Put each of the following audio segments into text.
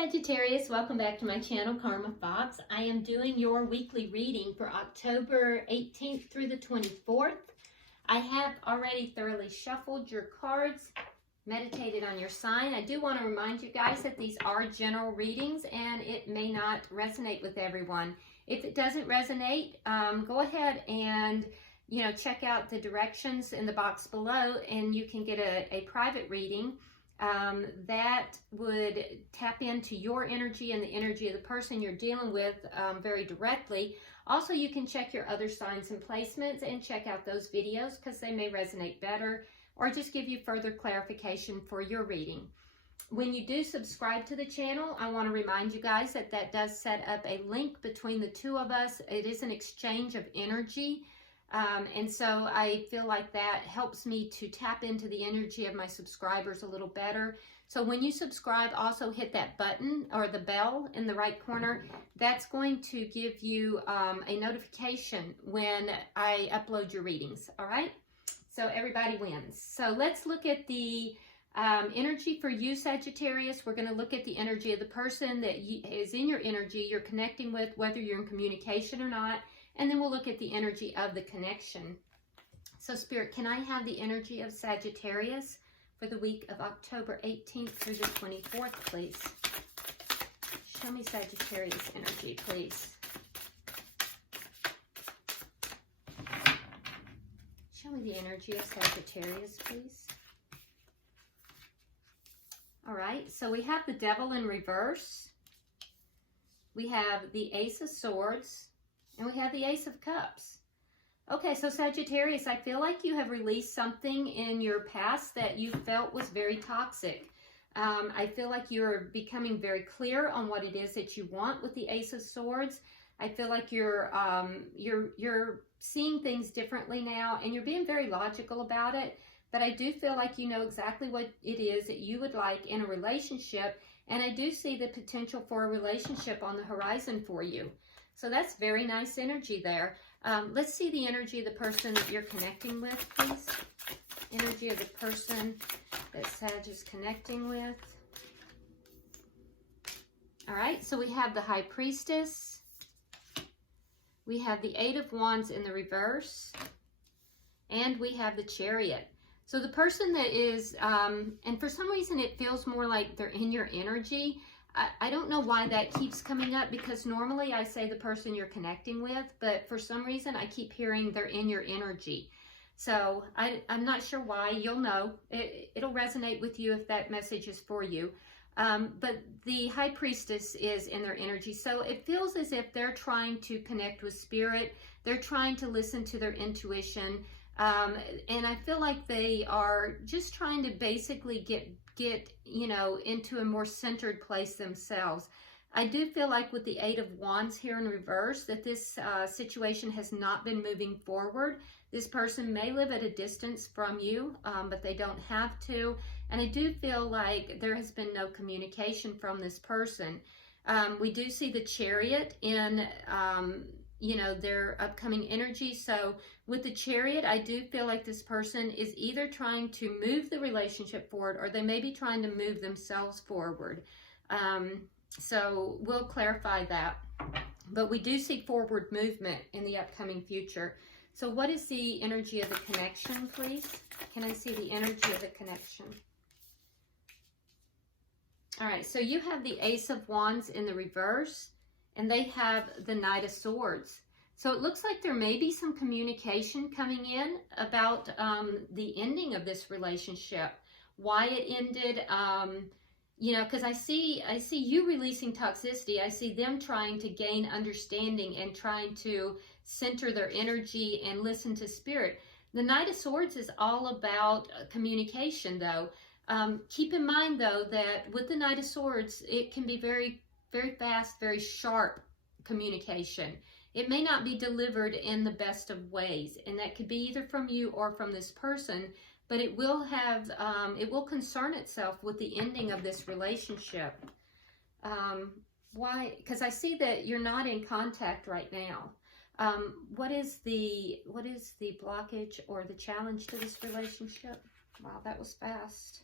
Sagittarius, welcome back to my channel, Karma Fox. I am doing your weekly reading for October 18th through the 24th. I have already thoroughly shuffled your cards, meditated on your sign. I do want to remind you guys that these are general readings and it may not resonate with everyone. If it doesn't resonate, go ahead and check out the directions in the box below and you can get a private reading. That would tap into your energy and the energy of the person you're dealing with very directly. Also, you can check your other signs and placements and check out those videos because they may resonate better or just give you further clarification for your reading. When you do subscribe to the channel, I want to remind you guys that that does set up a link between the two of us. It is an exchange of energy. And so I feel like that helps me to tap into the energy of my subscribers a little better. So when you subscribe, also hit that button or the bell in the right corner. That's going to give you a notification when I upload your readings. All right. So everybody wins. So let's look at the energy for you, Sagittarius. We're going to look at the energy of the person that is in your energy you're connecting with, whether you're in communication or not. And then we'll look at the energy of the connection. So Spirit, can I have the energy of Sagittarius for the week of October 18th through the 24th, please? Show me Sagittarius energy, please. Show me the energy of Sagittarius, please. All right, so we have the Devil in reverse. We have the Ace of Swords. And we have the Ace of Cups. Okay, so Sagittarius, I feel like you have released something in your past that you felt was very toxic. I feel like you're becoming very clear on what it is that you want with the Ace of Swords. I feel like you're seeing things differently now, and you're being very logical about it. But I do feel like you know exactly what it is that you would like in a relationship, and I do see the potential for a relationship on the horizon for you. So that's very nice energy there. Let's see the energy of the person that you're connecting with, please. Energy of the person that Sag is connecting with. All right, so we have the High Priestess. We have the Eight of Wands in the reverse. And we have the Chariot. So the person that is, and for some reason it feels more like they're in your energy. I don't know why that keeps coming up because normally I say the person you're connecting with, but for some reason I keep hearing they're in your energy. So I'm not sure why. You'll know. It'll resonate with you if that message is for you. But the High Priestess is in their energy. So it feels as if they're trying to connect with Spirit. They're trying to listen to their intuition. And I feel like they are just trying to basically get into a more centered place themselves. I do feel like with the Eight of Wands here in reverse that this situation has not been moving forward. This person may live at a distance from you, but they don't have to. And I do feel like there has been no communication from this person. We do see the Chariot in their upcoming energy. So with the Chariot, I do feel like this person is either trying to move the relationship forward or they may be trying to move themselves forward. So we'll clarify that. But we do see forward movement in the upcoming future. So what is the energy of the connection, please? Can I see the energy of the connection? All right, so you have the Ace of Wands in the reverse. And they have the Knight of Swords. So it looks like there may be some communication coming in about the ending of this relationship, why it ended, because I see you releasing toxicity. I see them trying to gain understanding and trying to center their energy and listen to Spirit. The Knight of Swords is all about communication, though. Keep in mind, though, that with the Knight of Swords, it can be very fast, very sharp communication. It may not be delivered in the best of ways, and that could be either from you or from this person, but it will have, it will concern itself with the ending of this relationship. Why? Because I see that you're not in contact right now. What is the blockage or the challenge to this relationship? Wow, that was fast.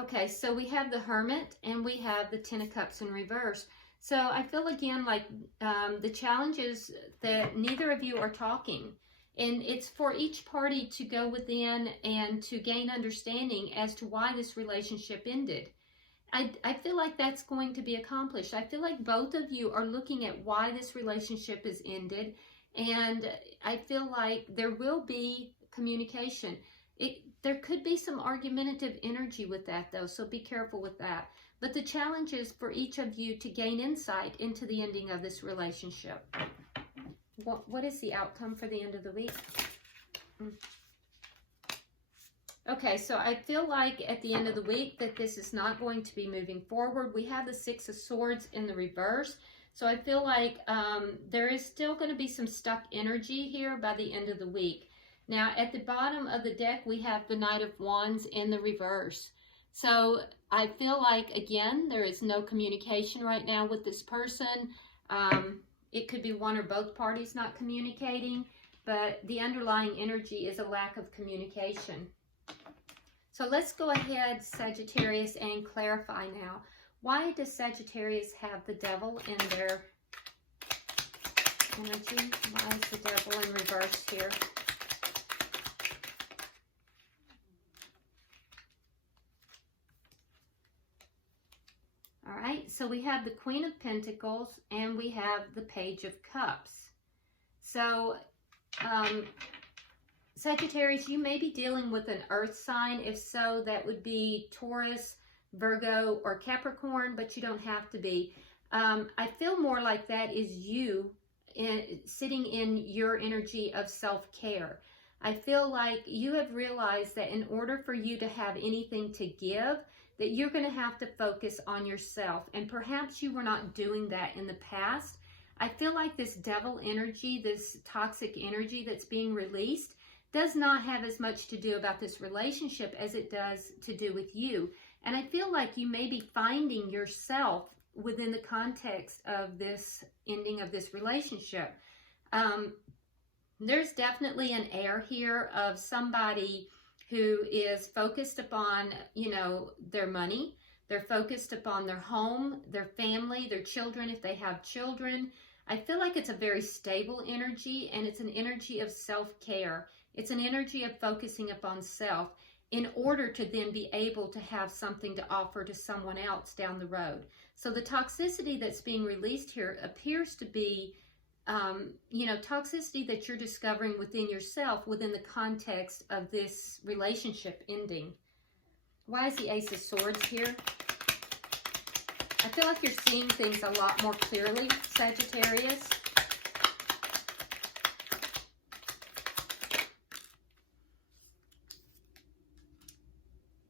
Okay, so we have the Hermit and we have the Ten of Cups in reverse. So I feel again like the challenge is that neither of you are talking. And it's for each party to go within and to gain understanding as to why this relationship ended. I feel like that's going to be accomplished. I feel like both of you are looking at why this relationship is ended. And I feel like there will be communication. There could be some argumentative energy with that though, so be careful with that. But the challenge is for each of you to gain insight into the ending of this relationship. What is the outcome for the end of the week? Okay, so I feel like at the end of the week that this is not going to be moving forward. We have the Six of Swords in the reverse. So I feel like there is still going to be some stuck energy here by the end of the week. Now, at the bottom of the deck, we have the Knight of Wands in the reverse. So I feel like, again, there is no communication right now with this person. It could be one or both parties not communicating, but the underlying energy is a lack of communication. So let's go ahead, Sagittarius, and clarify now. Why does Sagittarius have the Devil in their energy? Why is the Devil in reverse here? All right, so we have the Queen of Pentacles and we have the Page of Cups. So, Sagittarius, you may be dealing with an earth sign. If so, that would be Taurus, Virgo, or Capricorn, but you don't have to be. I feel more like that is you sitting in your energy of self-care. I feel like you have realized that in order for you to have anything to give, that you're going to have to focus on yourself. And perhaps you were not doing that in the past. I feel like this devil energy, this toxic energy that's being released, does not have as much to do about this relationship as it does to do with you. And I feel like you may be finding yourself within the context of this ending of this relationship. There's definitely an air here of somebody who is focused upon, you know, their money. They're focused upon their home, their family, their children, if they have children. I feel like it's a very stable energy, and it's an energy of self-care. It's an energy of focusing upon self in order to then be able to have something to offer to someone else down the road. So the toxicity that's being released here appears to be you know, toxicity that you're discovering within yourself within the context of this relationship ending. Why is the Ace of Swords here? I feel like you're seeing things a lot more clearly, Sagittarius.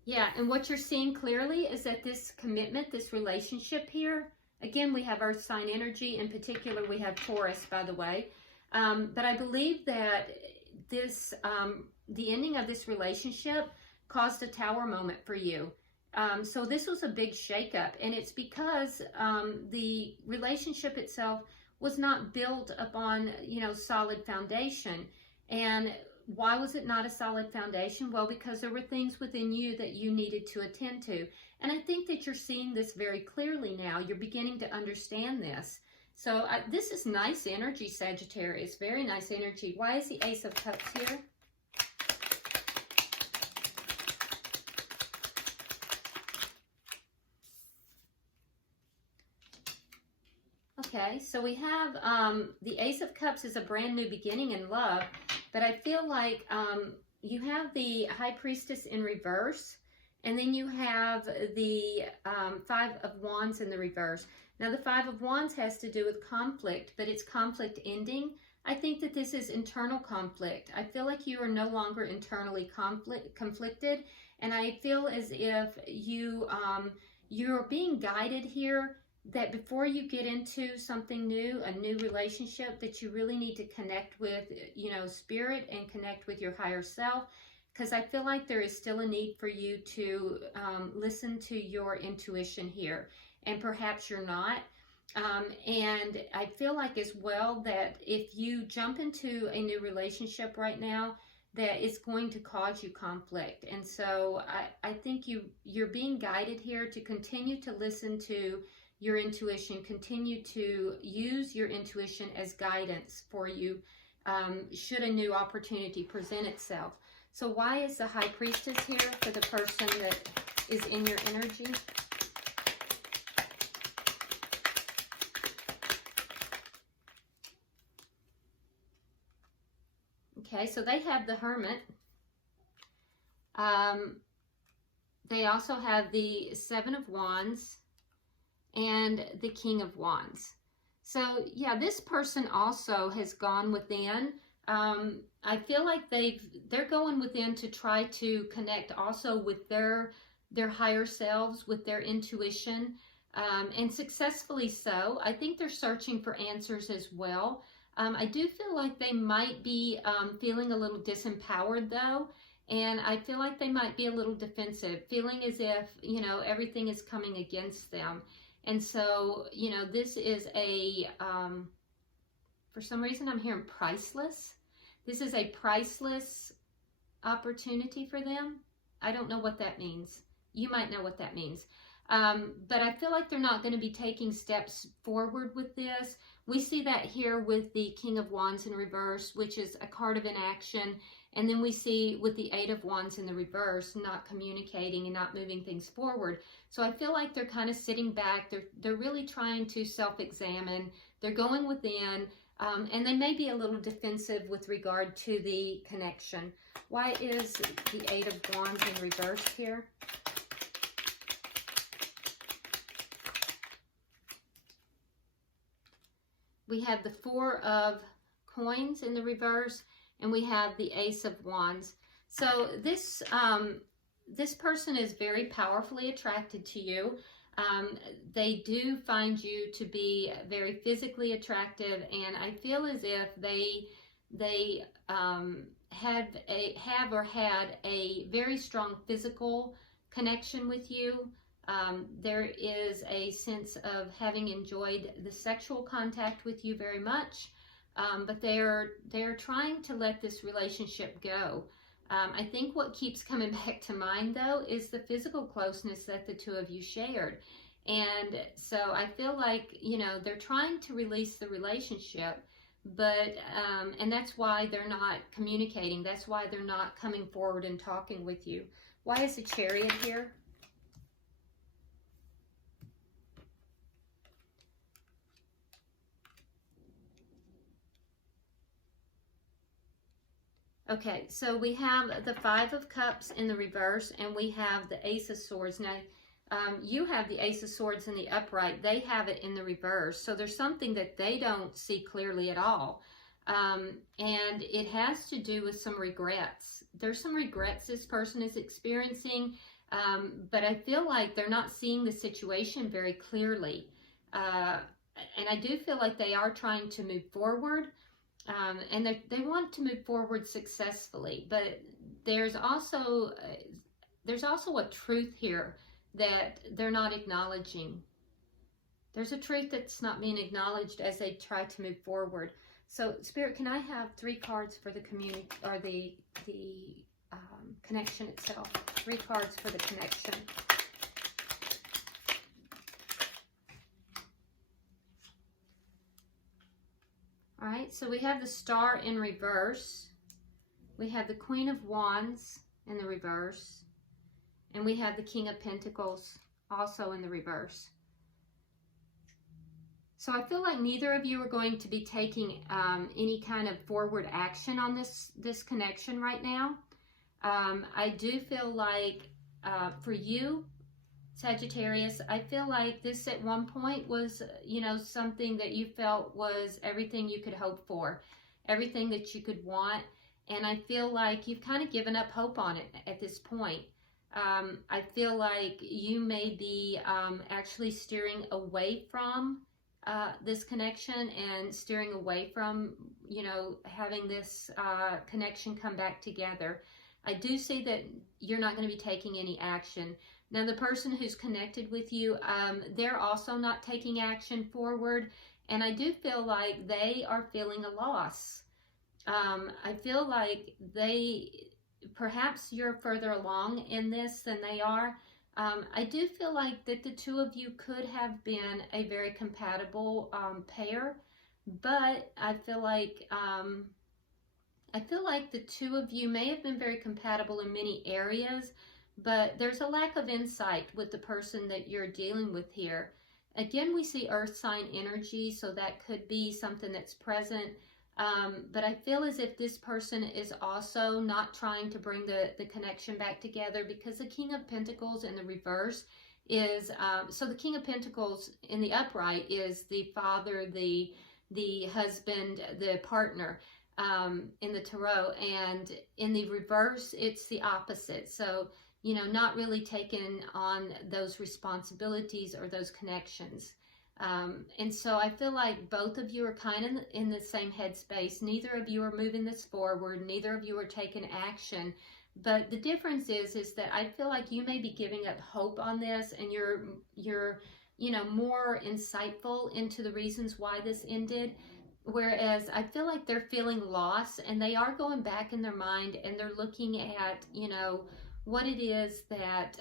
Yeah, and what you're seeing clearly is that this commitment, this relationship here, again, we have Earth sign energy. In particular, we have Taurus, by the way. But I believe that this, the ending of this relationship caused a tower moment for you. So this was a big shakeup, and it's because the relationship itself was not built upon, you know, solid foundation. And why was it not a solid foundation? Well, because there were things within you that you needed to attend to. And I think that you're seeing this very clearly now. You're beginning to understand this. So this is nice energy, Sagittarius. Very nice energy. Why is the Ace of Cups here? Okay, so we have the Ace of Cups is a brand new beginning in love. But I feel like you have the High Priestess in reverse, and then you have the Five of Wands in the reverse. Now, the Five of Wands has to do with conflict, but it's conflict ending. I think that this is internal conflict. I feel like you are no longer internally conflicted, and I feel as if you're being guided here, that before you get into something new, a new relationship, that you really need to connect with, you know, spirit and connect with your higher self, because I feel like there is still a need for you to listen to your intuition here, and perhaps you're not. And I feel like as well that if you jump into a new relationship right now, that is going to cause you conflict. And so I think you're being guided here to continue to listen to your intuition, continue to use your intuition as guidance for you should a new opportunity present itself. So why is the High Priestess here for the person that is in your energy? Okay, so they have the Hermit. They also have the Seven of Wands and the King of Wands. So yeah, this person also has gone within. I feel like they're going within to try to connect also with their higher selves, with their intuition, and successfully so. I think they're searching for answers as well. I do feel like they might be feeling a little disempowered though, and I feel like they might be a little defensive, feeling as if, you know, everything is coming against them. And so, you know, this is a, for some reason I'm hearing priceless. This is a priceless opportunity for them. I don't know what that means. You might know what that means. But I feel like they're not going to be taking steps forward with this. We see that here with the King of Wands in reverse, which is a card of inaction. And then we see with the Eight of Wands in the reverse, not communicating and not moving things forward. So I feel like they're kind of sitting back. They're really trying to self-examine. They're going within, and they may be a little defensive with regard to the connection. Why is the Eight of Wands in reverse here? We have the Four of Coins in the reverse, and we have the Ace of Wands. So this this person is very powerfully attracted to you. They do find you to be very physically attractive, and I feel as if they have or had a very strong physical connection with you. There is a sense of having enjoyed the sexual contact with you very much, but they're trying to let this relationship go. I think what keeps coming back to mind, though, is the physical closeness that the two of you shared. And so I feel like, you know, they're trying to release the relationship, but, and that's why they're not communicating. That's why they're not coming forward and talking with you. Why is the Chariot here? Okay, so we have the Five of Cups in the reverse, and we have the Ace of Swords. Now, you have the Ace of Swords in the upright. They have it in the reverse. So there's something that they don't see clearly at all. And it has to do with some regrets. There's some regrets this person is experiencing, but I feel like they're not seeing the situation very clearly. And I do feel like they are trying to move forward. And they want to move forward successfully, but there's also a truth here that they're not acknowledging. There's a truth that's not being acknowledged as they try to move forward. So, Spirit, can I have 3 cards for the community, or the connection itself? 3 cards for the connection. All right, so we have the Star in reverse. We have the Queen of Wands in the reverse. And we have the King of Pentacles also in the reverse. So I feel like neither of you are going to be taking any kind of forward action on this connection right now. I do feel like for you, Sagittarius, I feel like this at one point was, you know, something that you felt was everything you could hope for, everything that you could want. And I feel like you've kind of given up hope on it at this point. I feel like you may be actually steering away from this connection and steering away from, you know, having this connection come back together. I do see that you're not going to be taking any action. Now, the person who's connected with you, they're also not taking action forward. And I do feel like they are feeling a loss. I feel like perhaps you're further along in this than they are. I do feel like that the two of you could have been a very compatible pair, but I feel like the two of you may have been very compatible in many areas, but there's a lack of insight with the person that you're dealing with here. Again, we see earth sign energy, so that could be something that's present. But I feel as if this person is also not trying to bring the connection back together, because the King of Pentacles in the reverse is, so the King of Pentacles in the upright is the father, the husband, the partner in the tarot, and in the reverse it's the opposite. So, you know, not really taking on those responsibilities or those connections. And so I feel like both of you are kind of in the same headspace. Neither of you are moving this forward. Neither of you are taking action. But the difference is that I feel like you may be giving up hope on this, and you're you know, more insightful into the reasons why this ended. Whereas I feel like they're feeling lost, and they are going back in their mind, and they're looking at, you know, what it is that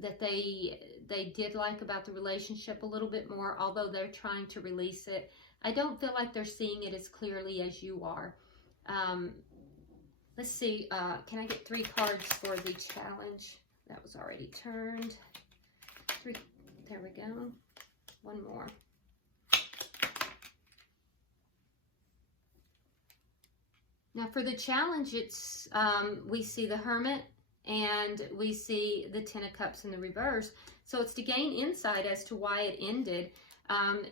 that they did like about the relationship a little bit more, although they're trying to release it. I don't feel like they're seeing it as clearly as you are. Let's see, can I get 3 cards for the challenge? That was already turned. 3, there we go. 1 more. Now for the challenge, it's we see the Hermit and we see the 10 of Cups in the reverse. So it's to gain insight as to why it ended.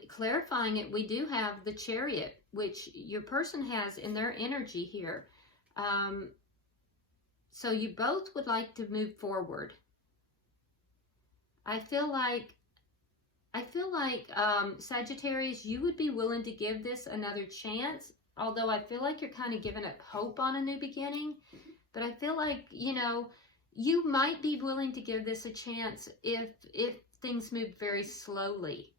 Clarifying it, we do have the Chariot, which your person has in their energy here. So you both would like to move forward. I feel like Sagittarius, you would be willing to give this another chance. Although I feel like you're kind of giving up hope on a new beginning. But I feel like, you know, you might be willing to give this a chance if things move very slowly.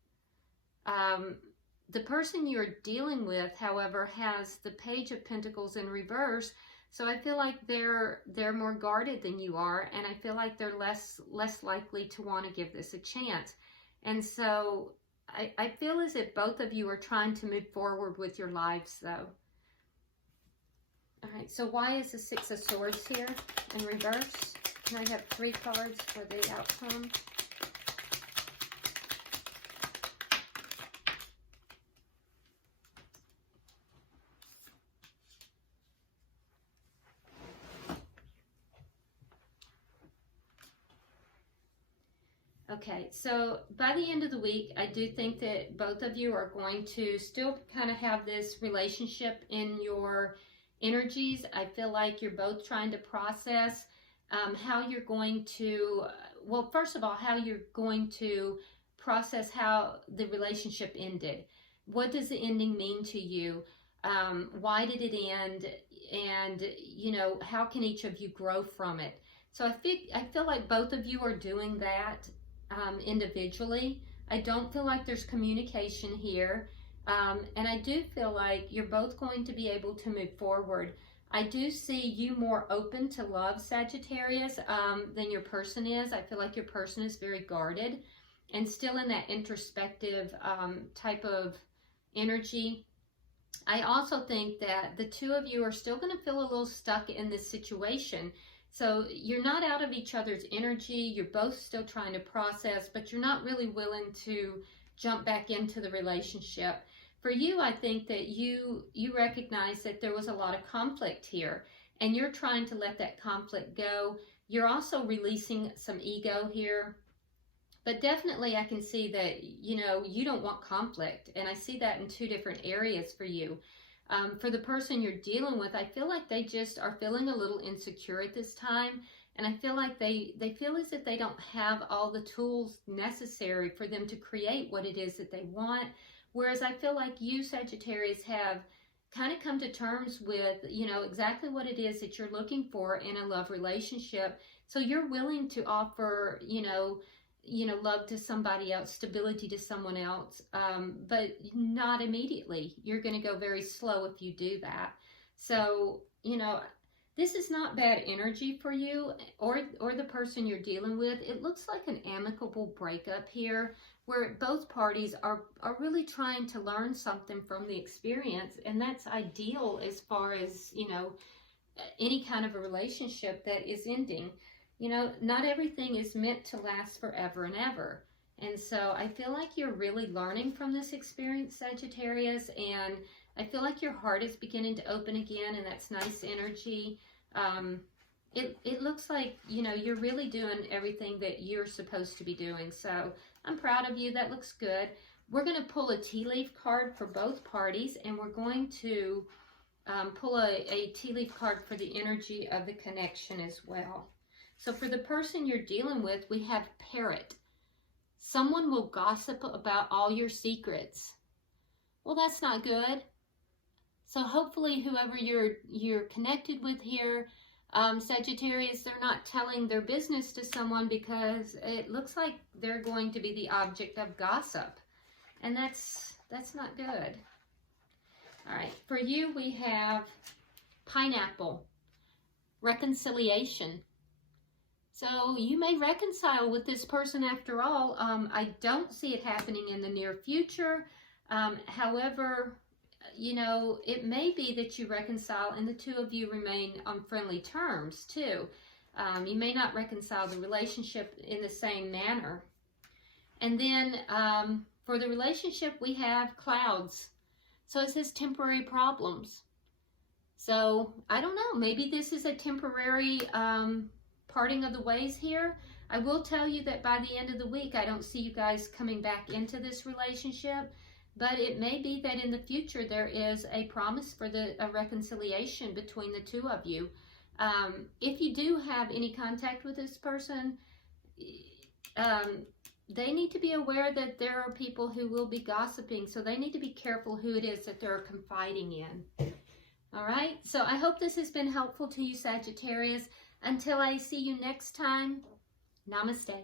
The person you're dealing with, however, has the Page of Pentacles in reverse. So I feel like they're more guarded than you are. And I feel like they're less likely to want to give this a chance. And so I feel as if both of you are trying to move forward with your lives, though. All right, so why is the 6 of Swords here in reverse? Can I have 3 cards for the outcome? Okay, so by the end of the week, I do think that both of you are going to still kind of have this relationship in your energies. I feel like you're both trying to process how you're going to, well, first of all, how you're going to process how the relationship ended. What does the ending mean to you? Why did it end? And, you know, how can each of you grow from it? So I feel like both of you are doing that individually. I don't feel like there's communication here. And I do feel like you're both going to be able to move forward. I do see you more open to love, Sagittarius, than your person is. I feel like your person is very guarded and still in that introspective type of energy. I also think that the two of you are still going to feel a little stuck in this situation. So you're not out of each other's energy. You're both still trying to process, but you're not really willing to jump back into the relationship. For you, I think that you recognize that there was a lot of conflict here, and you're trying to let that conflict go. You're also releasing some ego here. But definitely I can see that, you know, you don't want conflict. And I see that in 2 different areas for you. For the person you're dealing with, I feel like they just are feeling a little insecure at this time. And I feel like they feel as if they don't have all the tools necessary for them to create what it is that they want. Whereas I feel like you, Sagittarius, have kind of come to terms with, you know, exactly what it is that you're looking for in a love relationship. So you're willing to offer, you know, love to somebody else, stability to someone else, but not immediately. You're going to go very slow if you do that. So, you know, this is not bad energy for you or the person you're dealing with. It looks like an amicable breakup here where both parties are really trying to learn something from the experience. And that's ideal as far as, you know, any kind of a relationship that is ending. You know, not everything is meant to last forever and ever. And so I feel like you're really learning from this experience, Sagittarius, and I feel like your heart is beginning to open again, and that's nice energy. It looks like, you know, you're really doing everything that you're supposed to be doing. So I'm proud of you. That looks good. We're going to pull a tea leaf card for both parties, and we're going to pull a tea leaf card for the energy of the connection as well. So for the person you're dealing with, we have Parrot. Someone will gossip about all your secrets. Well, that's not good. So hopefully whoever you're connected with here, Sagittarius, they're not telling their business to someone, because it looks like they're going to be the object of gossip. And that's not good. All right, for you we have Pineapple, reconciliation. So you may reconcile with this person after all. I don't see it happening in the near future. However, you know, it may be that you reconcile and the two of you remain on friendly terms too. You may not reconcile the relationship in the same manner. And then for the relationship, we have Clouds. So it says temporary problems. So I don't know, maybe this is a temporary parting of the ways here. I will tell you that by the end of the week, I don't see you guys coming back into this relationship, but it may be that in the future there is a promise for a reconciliation between the two of you. If you do have any contact with this person, they need to be aware that there are people who will be gossiping, so they need to be careful who it is that they're confiding in. All right, so I hope this has been helpful to you, Sagittarius. Until I see you next time, namaste.